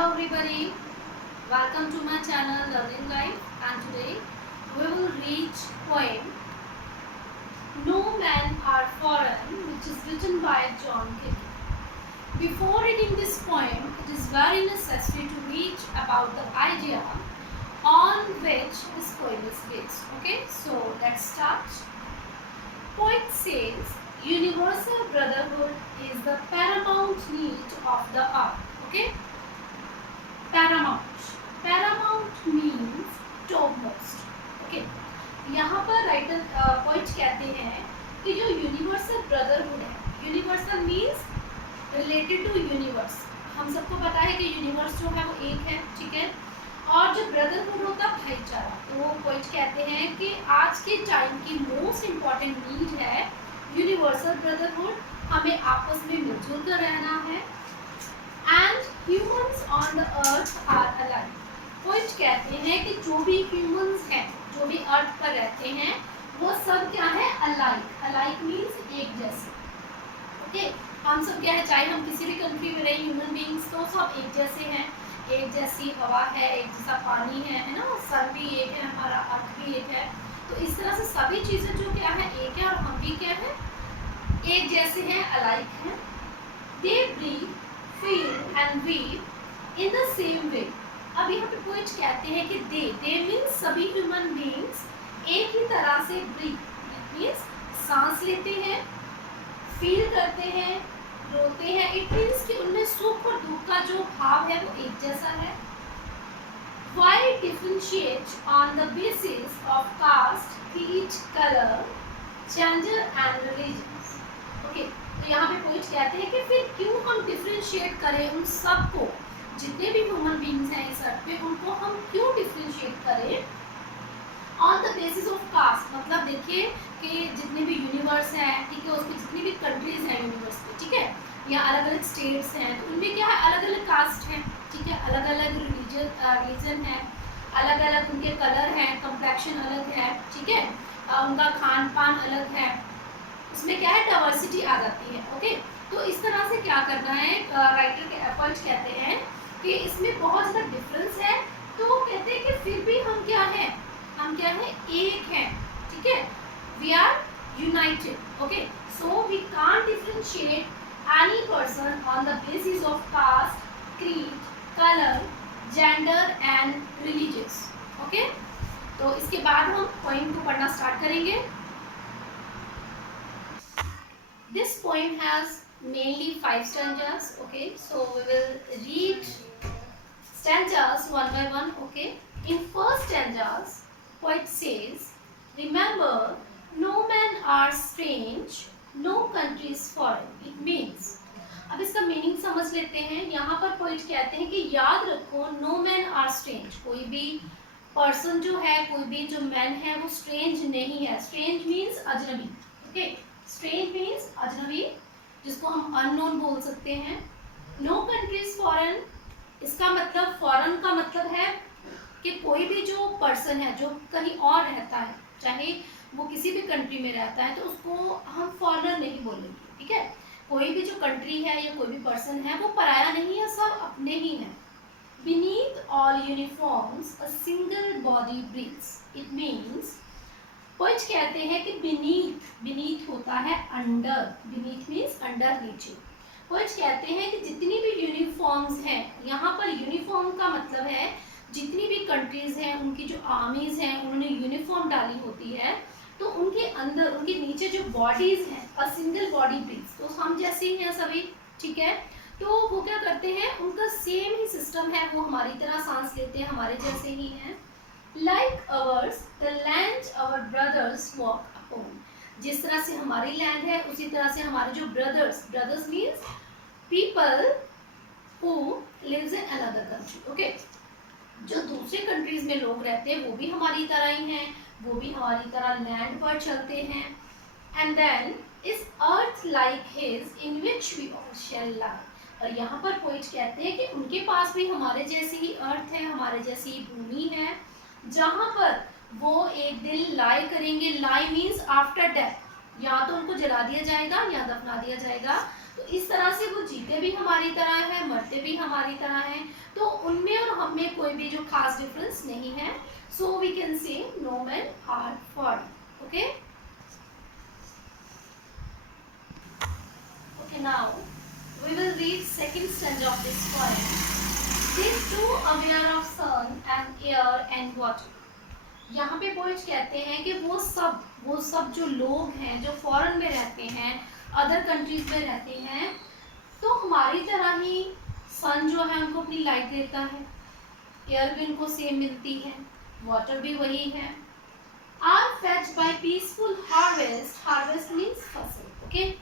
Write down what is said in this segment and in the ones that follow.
Hello everybody, welcome to my channel Learning Life, and today we will read poem No Men Are Foreign, which is written by John Keats. Before reading this poem, it is very necessary to read about the idea on which this poem is based. Okay, so let's start. Poet says, universal brotherhood is the paramount need of the earth. Okay, paramount means topmost. Okay, यहाँ पर writer point कहते हैं कि जो universal brotherhood है, universal means related to universe. हम सबको पता है कि यूनिवर्स जो है वो एक है, ठीक है। और जो ब्रदरहुड होता है भाईचारा, तो वो पॉइंट कहते हैं कि आज के टाइम की मोस्ट इम्पॉर्टेंट नीड है यूनिवर्सल ब्रदरहुड। हमें आपस में मिलजुल कर रहना है। And humans on the earth are alike. Point कहते हैं कि जो भी ह्यूमन्स हैं, जो भी अर्थ पर रहते हैं, वो सब क्या है? अलाइक। अलाइक मीन्स एक जैसे। ओके, हम सब क्या है, चाहे हम किसी भी कंट्री में रहे, ह्यूमन बीइंग्स तो सब एक जैसे हैं। एक जैसी हवा है, एक जैसा पानी है ना, सन भी एक है, हमारा अर्थ भी एक है। तो इस तरह से सभी चीज़ें जो क्या है एक है, और हम भी क्या है एक जैसे हैं, अलाइक हैं। They breathe, feel and weave in the same way. अब यहाँ पे पोइट कहते हैं कि दे मीन्स सभी ह्यूमन बीइंग्स एक ही तरह से ब्रीथ मीन्स सांस लेते हैं, फील करते हैं, रोते हैं। इट मीन्स कि उनमें सुख और दुख का जो भाव है वो एक जैसा है। Why differentiate on the basis of caste, creed, color, gender and religions? Okay, तो यहाँ पे पोइट कहते हैं कि फिर क्यों हम डिफ्रेंशिएट करें उन सबको, जितने भी ह्यूमन बीइंग्स हैं इस अर्थ पे, उनको हम क्यों डिफ्रेंशिएट करें on the basis of caste. मतलब देखिए कि जितने भी यूनिवर्स हैं, ठीक है, उसमें जितनी भी कंट्रीज हैं यूनिवर्स पे, ठीक है, या अलग अलग स्टेट्स हैं, तो उनमें क्या है, अलग अलग कास्ट हैं, ठीक है, अलग अलग रिलीजन है, अलग अलग उनके कलर हैं, कम्प्लेक्शन अलग है, ठीक है, उनका खान पान अलग है। इसमें क्या है, डाइवर्सिटी आ जाती है। ओके, तो इस तरह से क्या करना है, राइटर के एफर्ट कहते हैं कि इसमें बहुत ज़्यादा डिफरेंस है। तो कहते हैं कि फिर भी हम क्या हैं, हम क्या है, एक हैं, ठीक है, we are united. Okay, so we can't differentiate any person on the basis of caste, creed, colour, gender and religious. Okay, तो इसके बाद हम पोइम को पढ़ना स्टार्ट करेंगे। This poem has mainly 5 stanzas. Okay, so we will read stanzas one by one. Okay, in first stanzas, poet says, "Remember, no men are strange, no country is foreign." It means, अब इसका meaning समझ लेते हैं। यहाँ पर poet कहते हैं कि याद रखो, नो मैन आर स्ट्रेंज। कोई भी पर्सन जो है, कोई भी जो मैन है, वो स्ट्रेंज नहीं है। स्ट्रेंज मीन्स अजनबी। ओके, स्ट्रेंज मीन्स अजनबी, जिसको हम अननोन बोल सकते हैं। नो कंट्रीज फॉरेन, इसका मतलब फॉरेन का मतलब है कि कोई भी जो पर्सन है जो कहीं और रहता है, चाहे वो किसी भी कंट्री में रहता है, तो उसको हम फॉरेनर नहीं बोलेंगे, ठीक है। कोई भी जो कंट्री है या कोई भी पर्सन है, वो पराया नहीं है, सब अपने ही हैं। Beneath all uniforms a single body breathes. It means, poet कहते हैं कि beneath होता है अंडर, beneath मीन्स अंडर, नीचे। पोइट कहते हैं कि जितनी भी यूनिफॉर्म्स हैं, यहाँ पर यूनिफॉर्म का मतलब है जितनी भी कंट्रीज हैं, उनकी जो आर्मीज हैं, उन्होंने यूनिफॉर्म डाली होती है, तो उनके अंदर, उनके नीचे जो बॉडीज हैं, अ सिंगल बॉडी ब्रीथ्स, तो हम जैसे ही हैं सभी, ठीक है। तो वो क्या करते हैं, उनका सेम ही सिस्टम है, वो हमारी तरह सांस लेते हैं, हमारे जैसे ही हैं। Like ours, the land our brothers walk upon. जिस तरह से हमारी लैंड है, उसी तरह से हमारे जो brothers means people who lives in another country. Okay, जो दूसरे कंट्रीज में लोग रहते हैं, वो भी हमारी तरह ही हैं, वो भी हमारी तरह लैंड पर चलते हैं। And then is earth like his in which we all shall lie. और यहाँ पर पोइट कहते हैं कि उनके पास भी हमारे जैसी ही अर्थ है, हमारे जैसी ही भूमि है, जहाँ पर वो एक दिन लाई करेंगे। लाई मीन्स आफ्टर डेथ, या तो उनको जला दिया जाएगा या दफना दिया जाएगा। तो इस तरह से वो जीते भी हमारी तरह है, मरते भी हमारी तरह हैं, तो उनमें और हम में कोई भी जो खास डिफरेंस नहीं है. So we can say no man are foreign. Okay. Okay, now we will read second stanza of this poem. These two aware of sun and air and water. यहाँ पे पोइट कहते हैं कि वो सब जो लोग हैं जो फॉरेन में रहते हैं, अदर कंट्रीज में रहते हैं, तो हमारी तरह ही सन जो है उनको अपनी लाइट देता है, एयर भी उनको सेम मिलती है, वाटर भी वही है. Are fetched by peaceful harvest. Harvest means फसल. Okay.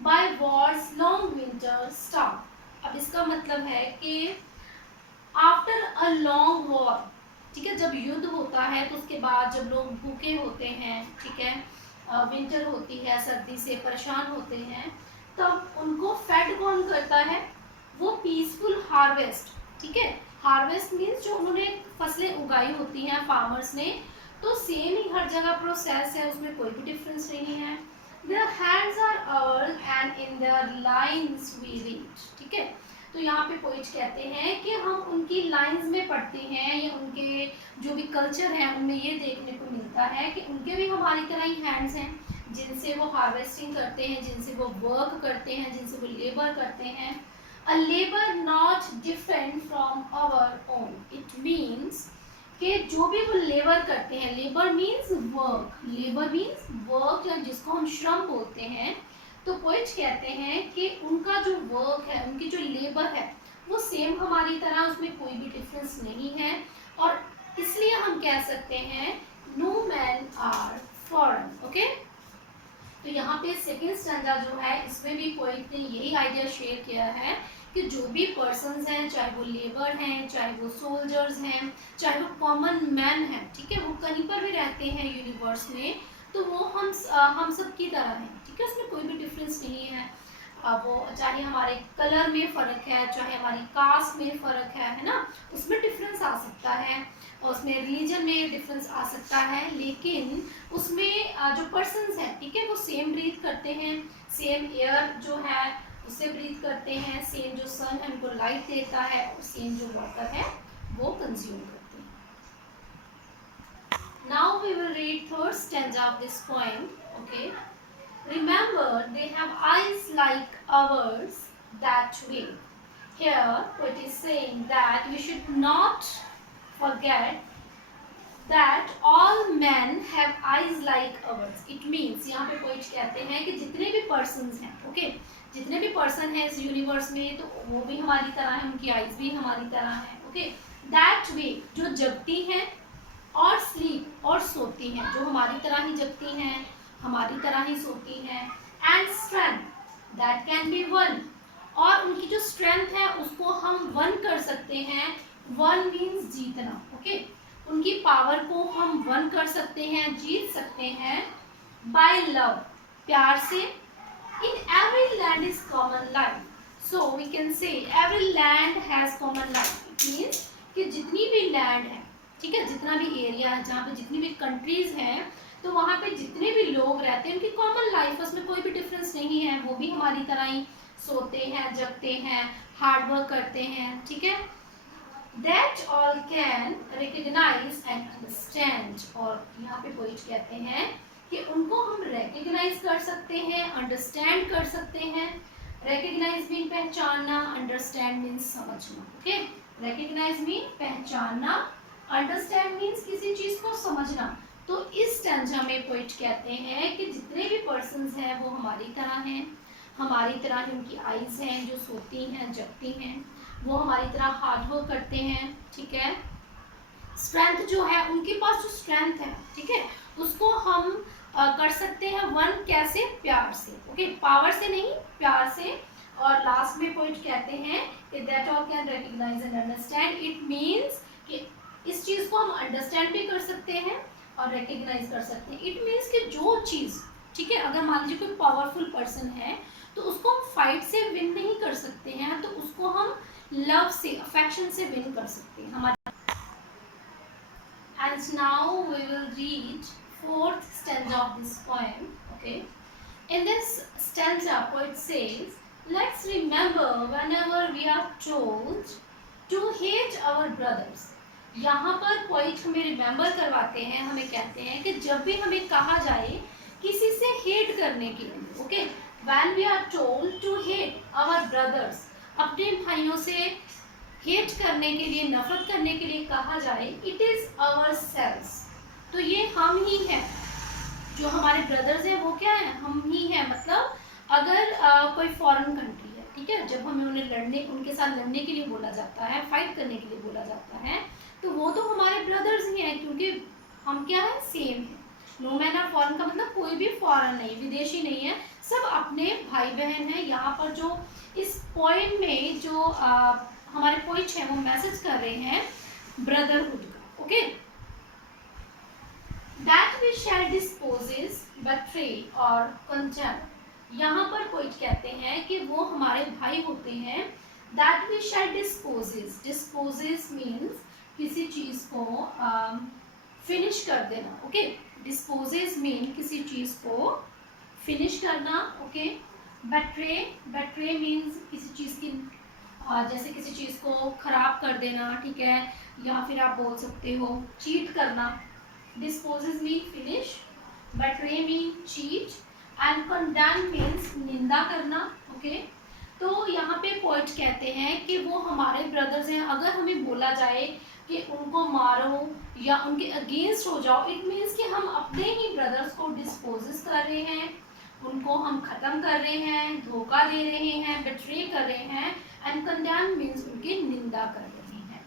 by war's long winter start. अब इसका मतलब है कि after a long war, ठीक है, जब युद्ध होता है तो उसके बाद जब लोग भूखे होते हैं, ठीक है, विंटर होती है, सर्दी से परेशान होते हैं, तब उनको फेड कौन करता है? वो पीसफुल हार्वेस्ट. ठीक है, हार्वेस्ट मीन्स जो उन्होंने फसलें उगाई होती हैं फार्मर्स ने, तो सेम ही हर जगह प्रोसेस है, उसमें कोई भी डिफरेंस नहीं है. Their hands are ours and in their lines we read. ठीक है, तो यहाँ पे पोइट कहते हैं कि हम उनकी लाइंस में पढ़ते हैं या उनके जो भी कल्चर है उनमें ये देखने को मिलता है कि उनके भी हमारी तरह ही हैंड्स हैं, जिनसे वो हार्वेस्टिंग करते हैं, जिनसे वो वर्क करते हैं, जिनसे वो लेबर करते हैं. A labor not different from our own. It means कि जो भी वो लेबर करते हैं, labour means work, labour means work या जिसको हम श्रम बोलते हैं, तो पोइट कहते हैं कि उनका जो वर्क है, उनकी जो लेबर है, वो सेम हमारी तरह, उसमें कोई भी डिफरेंस नहीं है, और इसलिए हम कह सकते हैं no man are foreign. Okay. तो यहाँ पे सेकेंड स्टैंजा जो है इसमें भी पोइट ने यही आइडिया शेयर किया है कि जो भी पर्सन्स हैं, चाहे वो लेबर हैं, चाहे वो सोल्जर्स हैं, चाहे वो कॉमन मैन हैं, ठीक है, वो कहीं पर भी रहते हैं यूनिवर्स में, तो वो हम सब की तरह हैं. ठीक है, उसमें कोई भी डिफरेंस नहीं है. वो चाहे हमारे कलर में फ़र्क है, चाहे हमारी कास्ट में फ़र्क है ना, उसमें डिफरेंस आ सकता है, और उसमें रिलीजन में डिफरेंस आ सकता है, लेकिन उसमें जो पर्सन्स हैं, ठीक है, वो सेम ब्रीथ करते हैं, सेम एयर जो है उससे ब्रीथ करते हैं, सेम जो सन है उनको लाइट देता है, और सेम जो वाटर है वो कंज्यूम करते हैं. Now we will read third stanza of this poem. Okay. Remember, they have eyes like ours that way. Here, it is saying that we should not forget that all men have eyes like ours. It means यहाँ पे poet कहते हैं कि जितने भी persons हैं, okay, जितने भी पर्सन हैं इस यूनिवर्स में, तो वो भी हमारी तरह है, उनकी आइज भी हमारी तरह है. ओके. दैट वे, जो जगती हैं और स्लीप और सोती हैं, जो हमारी तरह ही जगती हैं, हमारी तरह ही सोती हैं. And strength that can be one, और उनकी जो स्ट्रेंथ है उसको हम वन कर सकते हैं. वन मीन्स जीतना. ओके. उनकी पावर को हम वन कर सकते हैं, जीत सकते हैं. बाय लव, प्यार से. In every land is common life. So we can say every land has common life. It means कि जितनी भी लैंड है, ठीक है, जितना भी एरिया है, जहाँ पे जितनी भी कंट्रीज हैं, तो वहाँ पे जितने भी लोग रहते हैं उनकी कॉमन लाइफ, उसमें कोई भी डिफरेंस नहीं है. वो भी हमारी तरह ही सोते हैं, जगते हैं, हार्ड वर्क करते हैं. ठीक है. That all can recognize and understand. और यहाँ पे पोइट कहते हैं कि उनको हम रिकग्नाइज कर सकते हैं, अंडरस्टैंड कर सकते हैं. रिकग्नाइज मीन पहचानना, अंडरस्टैंड मीन्स समझना. ओके. रिकग्नाइज मीन पहचानना, अंडरस्टैंड मीन्स किसी चीज को समझना. तो इस स्टैंजा में पोइट कहते हैं कि जितने भी पर्सन्स हैं वो हमारी तरह हैं, हमारी तरह ही उनकी आइज हैं जो सोती हैं, जगती हैं, वो हमारी तरह हार्ड वर्क करते हैं. ठीक है. स्ट्रेंथ जो है, उनके पास जो स्ट्रेंथ है, ठीक है, उसको हम कर सकते हैं वन. कैसे? प्यार से. ओके. पावर से नहीं, प्यार से. और लास्ट में पोइट कहते हैं कि that all can recognise and understand. It means कि इस चीज़ को हम अंडरस्टैंड भी कर सकते हैं और रिकग्नाइज कर सकते हैं. इट मीन्स कि जो चीज़, ठीक है, अगर मान लीजिए कोई पावरफुल पर्सन है तो उसको हम फाइट से विन नहीं कर सकते हैं, तो उसको हम लव से, अफेक्शन से विन कर सकते हैं. हमारे And now we will read fourth stanza of this poem. Okay. In this stanza, poet says, Let's remember whenever we are told to hate our brothers. यहाँ पर पॉइंट हमें रिमेंबर करवाते हैं, हमें कहते हैं कि जब भी हमें कहा जाए किसी से हेट करने के लिए, okay, when we are told to hate our brothers, अपने भाइयों से हेट करने के लिए, नफरत करने के लिए कहा जाए, इट इज आवर सेल्स, तो ये हम ही हैं, जो हमारे ब्रदर्स हैं वो क्या है, हम ही हैं। मतलब अगर कोई फॉरेन कंट्री है, ठीक है, जब हमें उन्हें लड़ने, उनके साथ लड़ने के लिए बोला जाता है, फाइट करने के लिए बोला जाता है, तो वो तो हमारे ब्रदर्स ही हैं, क्योंकि हम क्या है, सेम है। नो मैन आर फॉरेन का मतलब कोई भी फॉरेन नहीं, विदेशी नहीं है, सब अपने भाई बहन हैं। यहाँ पर जो इस पोएम में जो हमारे पोइट हैं वो मैसेज कर रहे हैं ब्रदरहुड का, okay. That we shall disposes, betray or condemn. यहाँ पर पोइट कहते हैं कि वो हमारे भाई होते हैं। That we shall disposes. Disposes means किसी चीज को फिनिश कर देना, ओके। Disposes mean किसी चीज को फिनिश करना, ओके। Betray, betray means किसी चीज की जैसे किसी चीज को खराब कर देना, ठीक है, या फिर आप बोल सकते हो चीट करना। Disposes mean finish, betray mean cheat, and condemn means निंदा करना, ओके। तो यहाँ पे पोइट कहते हैं कि वो हमारे ब्रदर्स हैं। अगर हमें बोला जाए कि उनको मारो या उनके अगेंस्ट हो जाओ, इट मीन्स कि हम अपने ही ब्रदर्स को डिस्पोजेस कर रहे हैं, उनको हम ख़त्म कर रहे हैं, धोखा दे रहे हैं, बिट्रे कर रहे हैं, एंड कंडेम मीन्स उनकी निंदा कर रहे हैं।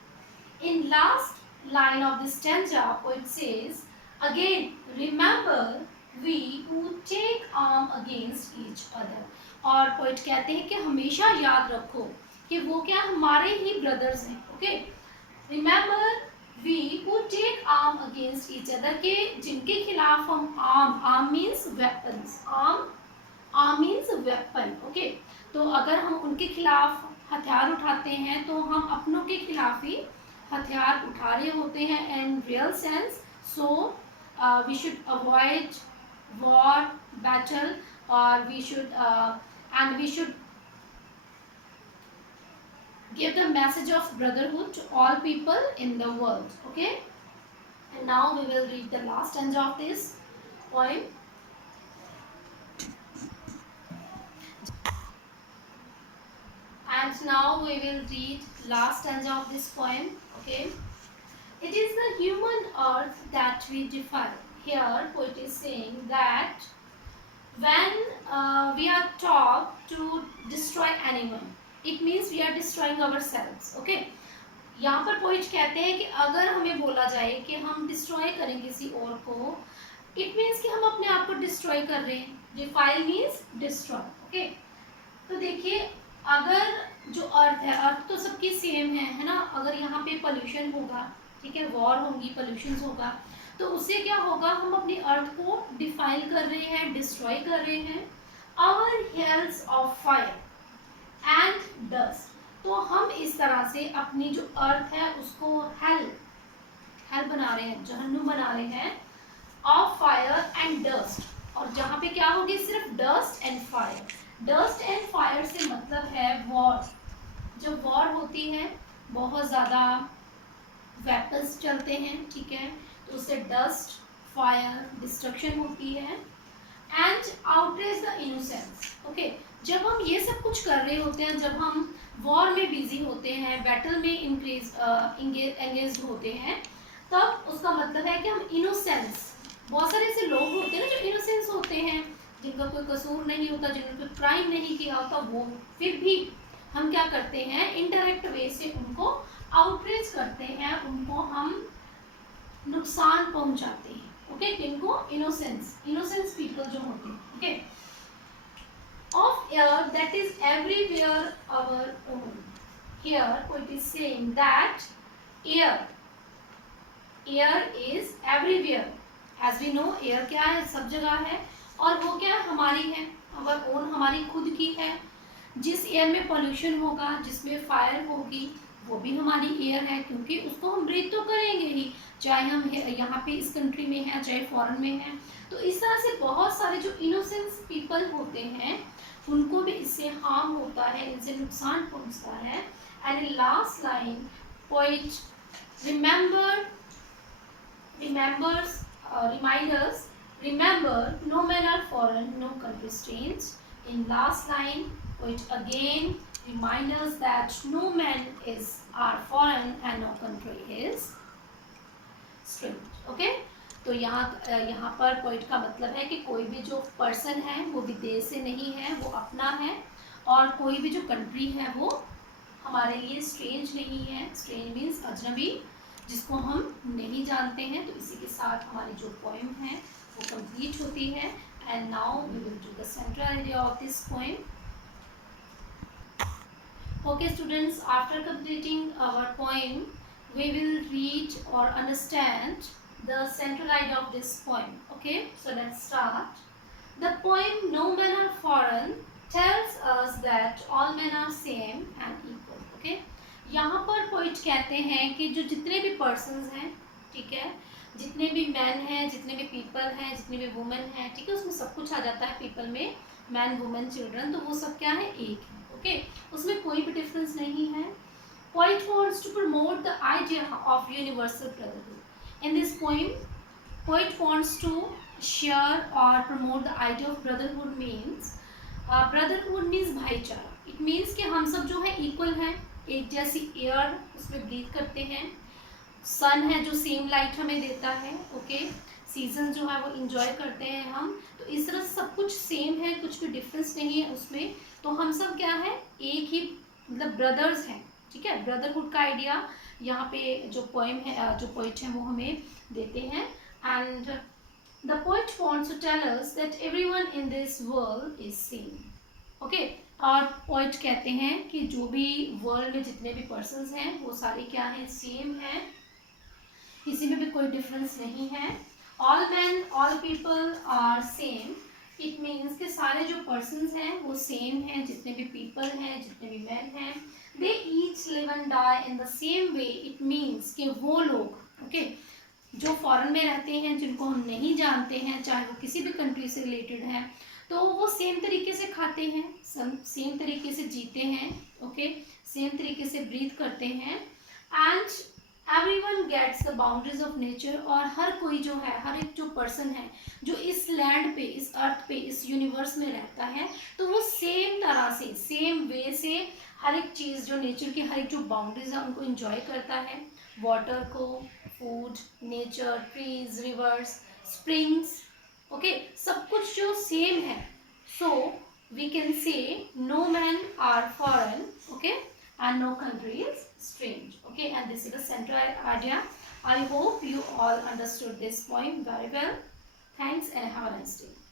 In last line of this stanza, poet says, again remember we who take arm against each other. और पोइट कहते हैं कि हमेशा याद रखो कि वो क्या हमारे ही ब्रदर्स हैं, okay. Remember we who take arm against each other, के जिनके खिलाफ हम arm means weapons, arm means weapon, okay. तो अगर हम उनके खिलाफ हथियार उठाते हैं तो हम अपनों के खिलाफ ही हथियार उठा रहे होते हैं in real sense. So we should avoid war, battle, और we should end we should give the message of brotherhood to all people in the world, okay. And now we will read the last stanza of this poem. And now we will read last stanza of this poem, okay. It is the human earth that we defy. Here poet is saying that when we are taught to destroy anyone, it means we are destroying ourselves, okay. यहाँ पर poet कहते हैं कि अगर हमें बोला जाए कि हम डिस्ट्रॉय करें किसी और को, इट मीन्स कि हम अपने आप को डिस्ट्रॉय कर रहे हैं। Defile means destroy, okay. तो देखिए, अगर जो अर्थ है, अर्थ तो सबकी सेम है ना। अगर यहाँ पे पोल्यूशन होगा, ठीक है, वॉर होगी, पोल्यूशन होगा, तो उससे क्या होगा, हम अपनी अर्थ को डिफाइल कर रहे हैं, डिस्ट्रॉय कर रहे हैं। Our hells of fire and dust, तो हम इस तरह से अपनी जो अर्थ है उसको हेल बना रहे हैं, जहन्नुम बना रहे हैं। ऑफ फायर एंड डस्ट, और जहाँ पे क्या होगी, सिर्फ dust and fire. Dust and fire से मतलब है वॉर। जब वॉर होती है, बहुत ज़्यादा वेपन्स चलते हैं, ठीक है, तो उससे डस्ट, फायर, डिस्ट्रक्शन होती है। And outrage the innocence, okay. जब हम ये सब कुछ कर रहे होते हैं, जब हम वॉर में बिजी होते हैं, बैटल में एंगेज होते हैं, तब उसका मतलब है कि हम इनोसेंस, बहुत सारे ऐसे लोग होते हैं ना जो इनोसेंस होते हैं, जिनका कोई कसूर नहीं होता, जिन्होंने कोई क्राइम नहीं किया होता, वो फिर भी हम क्या करते हैं, इनडायरेक्ट वे से उनको आउटरीच करते हैं, उनको हम नुकसान पहुंचाते हैं, ओके। किनको, इनोसेंस पीपल जो होते हैं, okay. Of air that is everywhere our own. Here poet is saying that air is everywhere. As we know, air क्या है, सब जगह है, और वो क्या है, हमारी है, our own, हमारी खुद की है। जिस एयर में पोल्यूशन होगा, जिसमें फायर होगी, वो भी हमारी एयर है, क्योंकि उसको हम ब्रीथ तो करेंगे ही, चाहे हम यहाँ पे इस कंट्री में हैं, चाहे फॉरेन में हैं। तो इस तरह से बहुत सारे जो इनोसेंस पीपल होते हैं, उनको भी इससे हार्म होता है, इनसे नुकसान पहुंचता है। And in last line poet reminders, remember, no men are foreign, no country strange. In last line, which again reminds us that no man are foreign and no country is strange. Okay? तो यहाँ पर point का मतलब है कि कोई भी जो पर्सन है वो विदेश से नहीं है, वो अपना है, और कोई भी जो कंट्री है वो हमारे लिए स्ट्रेंज नहीं है। स्ट्रेंज मीन्स अजनबी, जिसको हम नहीं जानते हैं। तो इसी के साथ हमारी जो पोएम है वो कंप्लीट होती है। And now we will do the central idea of this poem. Okay students, after completing our poem we will read or understand the central idea of this poem. Okay, so let's start. The poem No Men Are Foreign tells us that all men are same and equal. Okay, यहाँ पर poet कहते हैं कि जो जितने भी persons हैं, ठीक है, जितने भी मैन हैं, जितने भी पीपल हैं, जितने भी वुमेन हैं, ठीक है, उसमें सब कुछ आ जाता है पीपल में, मैन वुमेन चिल्ड्रन, तो वो सब क्या है, एक है। ओके, उसमें कोई भी डिफरेंस नहीं है। Poet wants to promote the idea of universal brotherhood. In this poem, poet wants to share or promote the idea of brotherhood means brotherhood means भाईचारा. It means कि हम सब जो है equal हैं, एक जैसी एयर उसमें ब्रीथ करते हैं, सन है जो सेम लाइट हमें देता है, ओके, सीजन जो है वो इंजॉय करते हैं हम, तो इस तरह सब कुछ सेम है, कुछ भी डिफरेंस नहीं है उसमें। तो हम सब क्या है, एक ही, मतलब ब्रदर्स हैं, ठीक है। ब्रदरहुड का आइडिया यहाँ पे जो पोएम है, जो पोइट है वो हमें देते हैं। And the poet wants to tell us that everyone in this world is same. Okay, और पोइट कहते हैं कि जो भी वर्ल्ड में जितने भी पर्सन्स हैं वो सारे क्या हैं, सेम हैं, किसी में भी कोई डिफरेंस नहीं है। All man all people are same, it means कि सारे जो पर्सन्स हैं वो सेम हैं, जितने भी पीपल हैं, जितने भी मैन हैं, they each live and die in the same way. It means कि वो लोग, okay, जो फॉरेन में रहते हैं, जिनको हम नहीं जानते हैं, चाहे वो किसी भी कंट्री से रिलेटेड हैं, तो वो सेम तरीके से खाते हैं, सेम तरीके से जीते हैं, ओके, सेम तरीके से ब्रीथ करते हैं। And everyone gets the boundaries of nature, और हर कोई जो है, हर एक जो पर्सन है जो इस लैंड पे, इस अर्थ पे, इस यूनिवर्स में रहता है, तो वो सेम तरह से, सेम वे से हर एक चीज़, जो नेचर की हर एक जो बाउंड्रीज है उनको एंजॉय करता है, वाटर को, food, nature, trees, rivers, springs, okay, सब कुछ जो सेम है। So we can say no man are foreign, okay, and no country is strange. Okay, and this is the central idea. I hope you all understood this poem very well. Thanks and have a nice day.